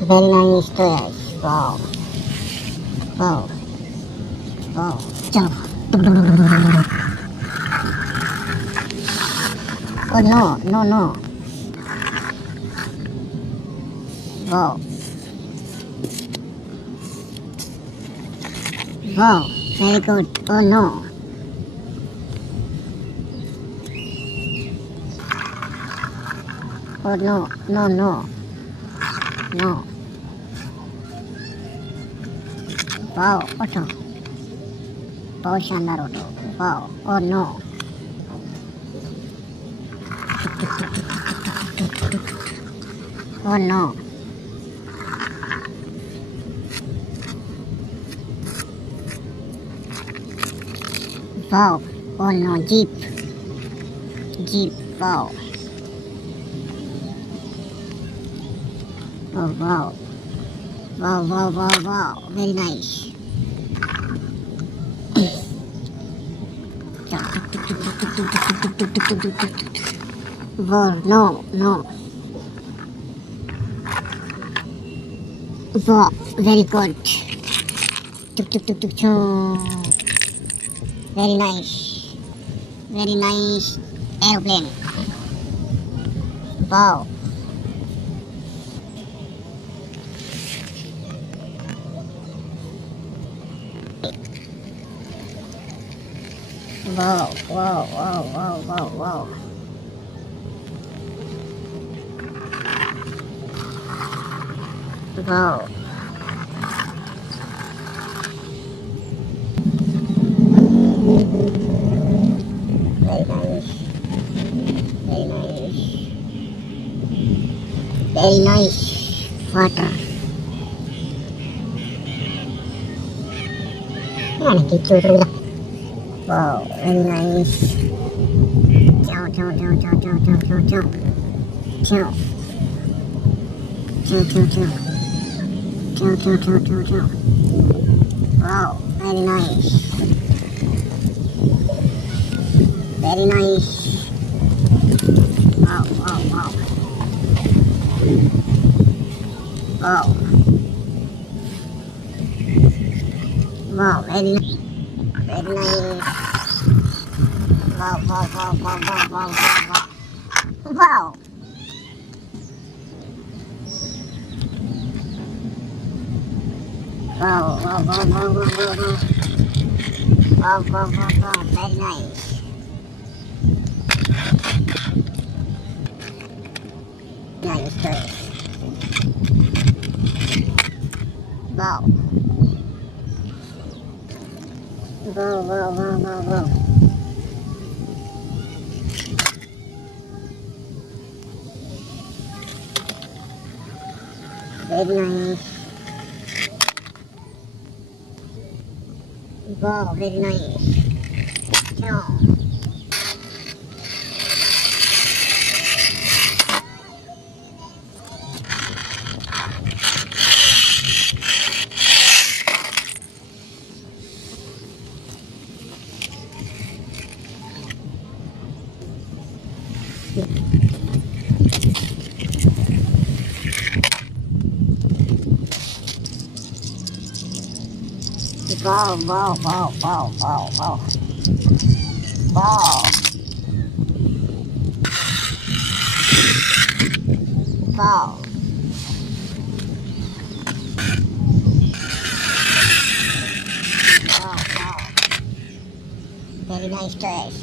Very nice toys. Wow. Wow. Wow. Jump. Oh no, no, no. Wow. Wow. Very good. Oh no. Oh no, no, no. No. Wow. Auto. बहुत शानदार auto. Wow. Oh no. Oh no. Wow. Oh no. Jeep. Jeep. Wow. Oh wow. Wow, wow, wow, wow. Very nice. Wow, no, no. Wow, very good. Tuk tuk tuk tuk choo. Very nice. Very nice airplane. Wow. Wow, wow, wow, wow, wow, wow. Wow. Very nice. Very nice. Very nice. Water. Wow, very nice. Ciao, ciao, ciao, ciao, ciao, ciao, ciao, ciao. Ciao. Ciao, ciao, ciao. Ciao, ciao, ciao, ciao, ciao. Wow, very nice. Very nice. Wow, wow, wow. Wow. Wow, very nice. Very nice. Wow, wow, wow, wow, wow, wow, wow. Wow. Wow, wow, wow, wow, wow, wow, wow. Wow, wow, wow, wow, very nice. Nice toys. Wow. Wow, wow, wow, wow, wow. Very nice. Wow, very nice. Ciao. Wow, wow, wow, wow, wow, wow. Wow. Wow. Wow, wow. Very nice toys.